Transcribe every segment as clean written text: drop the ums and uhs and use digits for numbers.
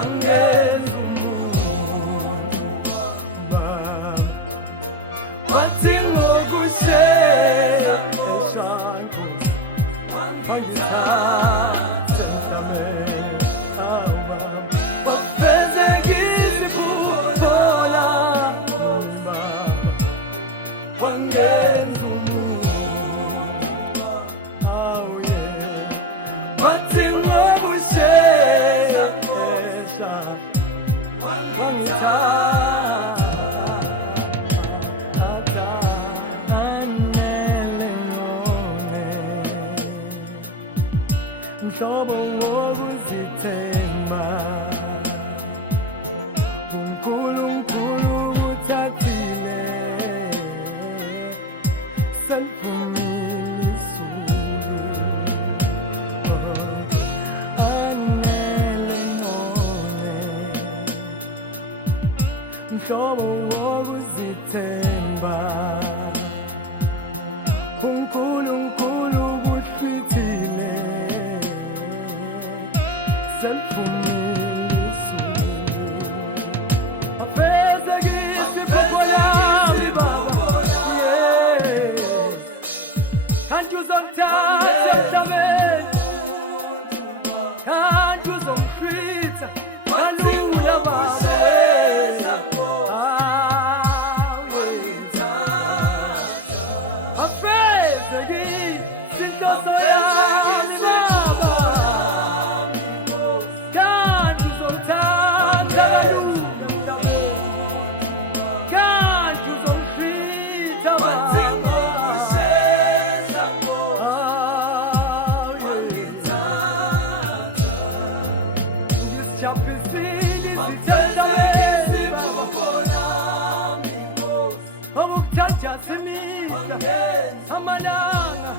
wangenza umuntu baba bathi ngokushesha Nkosi wangithatha emhlabeni baba wafezekisa iphupho lami baba wangenza umuntu bathi ngokushesha wangithatha anele ngone mhlobo wokuzithemba uNkulunkulu uthathile selivumile izulu anele ngone mhlobo wokuzithemba uNkulunkulu kuhlwithile selivumile izulu afezekisa iphupho lami baba kanti uzongithatha emhlabeni kanti uzongihlwitha kalula baba afezekisa inhloso yami baba kanti uzongithatha kalula emhlabeni kanti uzongihlwitha baba ngisijabhisile izithandameni okukuthathasa imihla amalanga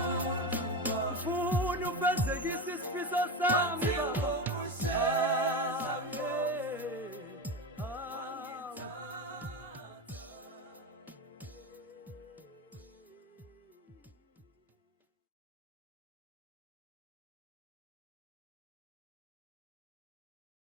ufuna ufezekisa isifiso sami baba